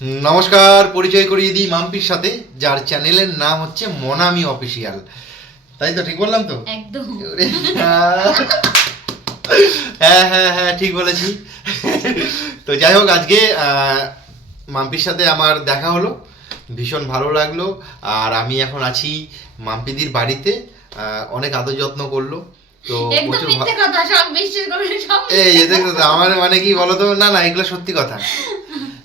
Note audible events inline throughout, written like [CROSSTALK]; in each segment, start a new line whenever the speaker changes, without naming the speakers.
নমস্কার পরিচয় করিয়ে দিই মাম্পির সাথে যার চ্যানেলের নাম হচ্ছে মনামি অফিসিয়াল। তাই তো ঠিক বললাম তো?
একদম।
হ্যাঁ হ্যাঁ হ্যাঁ ঠিক বলেছি। তো যাই হোক আজকে মাম্পির সাথে আমার দেখা হলো ভীষণ ভালো লাগল আর আমি এখন আছি মাম্পিদির বাড়িতে অনেক আদর যত্ন করল তো এই আমার মানে কি বলো তো না না এগুলো সত্যি কথা।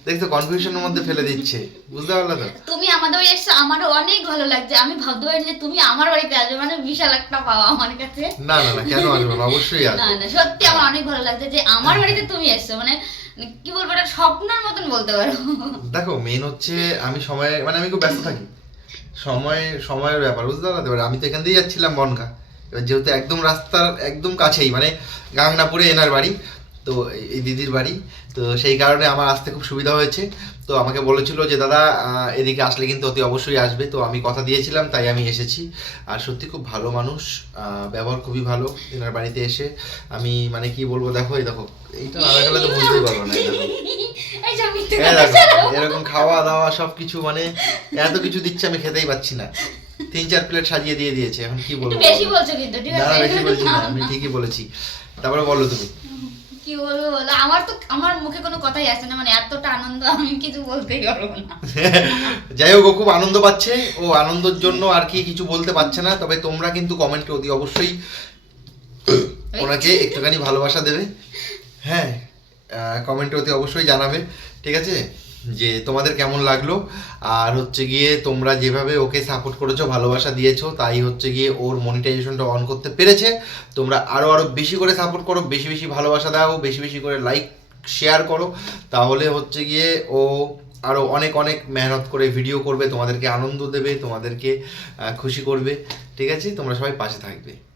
দেখছ কনফিউশনের মধ্যে ফেলে দিচ্ছে। বুঝতে পারলে তো?
তুমি আমাদের বাড়ি এসছো আমারও অনেক ভালো লাগছে। আমি ভাবতে পারি যে তুমি আমার বাড়িতে আসবে মানে বিশাল একটা পাওয়া আমার কাছে।
না না না কেন আসব না? অবশ্যই
না না সত্যি আমার অনেক ভালো লাগছে যে আমার বাড়িতে তুমি এসছো মানে কি বলব এটা স্বপ্নের মতন বলতে পারো।
দেখো মেন হচ্ছে আমি সময় মানে আমি খুব ব্যস্ত থাকি। সময় সময়ের ব্যাপার বুঝতে পারলে? আমি তো এখান দিয়ে যাচ্ছিলাম বনগা। এবার যেহেতু একদম রাস্তার একদম কাছেই মানে গাংনাপুরে এনার বাড়ি তো এই- দিদির বাড়ি। তো সেই কারণে আমার আসতে খুব সুবিধা হয়েছে। তো আমাকে বলেছিল যে দাদা এদিকে আসলে কিন্তু অতি অবশ্যই আসবে। তো আমি কথা দিয়েছিলাম তাই আমি এসেছি। আর সত্যি খুব ভালো মানুষ ব্যবহার খুবই ভালো এনার বাড়িতে এসে। আমি মানে কি বলব দেখো এই দেখো এইটা না দেখালে তো বুঝতেই পারব না দেখো। এরকম খাওয়া দাওয়া সব কিছু মানে এত কিছু দিচ্ছে আমি খেতেই পাচ্ছি না। তিন চার প্লেট সাজিয়ে দিয়ে দিয়েছে এখন কি বলব
বেশি বলছো কিন্তু ঠিক
না বেশি বলছি না আমি ঠিকই বলেছি। তারপরে বলো তুমি।
কি বলব বলো? আমার তো আমার মুখে কোনো কথাই আসে না মানে এতটা আনন্দ আমি কিছু বলতেই পারব না। [LAUGHS]
যাই হোক ও খুব আনন্দ পাচ্ছে। ও আনন্দের জন্য আর কি কিছু বলতে পারছে না তবে তোমরা কিন্তু কমেন্টে অতি অবশ্যই [COUGHS] ওনাকে একটুখানি ভালোবাসা দেবে। হ্যাঁ কমেন্টে অতি অবশ্যই জানাবে। ঠিক আছে? যে তোমাদের কেমন লাগল? আর হচ্ছে গিয়ে তোমরা যেভাবে ওকে সাপোর্ট করেছ, ভালোবাসা দিয়েছ, তাই হচ্ছে গিয়ে ওর মনিটাইজেশনটা অন করতে পেরেছে। তোমরা আরও আরও বেশি করে সাপোর্ট করো, বেশি বেশি ভালোবাসা দাও, বেশি বেশি করে লাইক শেয়ার করো। তাহলে হচ্ছে গিয়ে ও আরও অনেক অনেক মেহনত করে ভিডিও করবে, তোমাদেরকে আনন্দ দেবে, তোমাদেরকে খুশি করবে। ঠিক আছে? তোমরা সবাই পাশে থাকবে।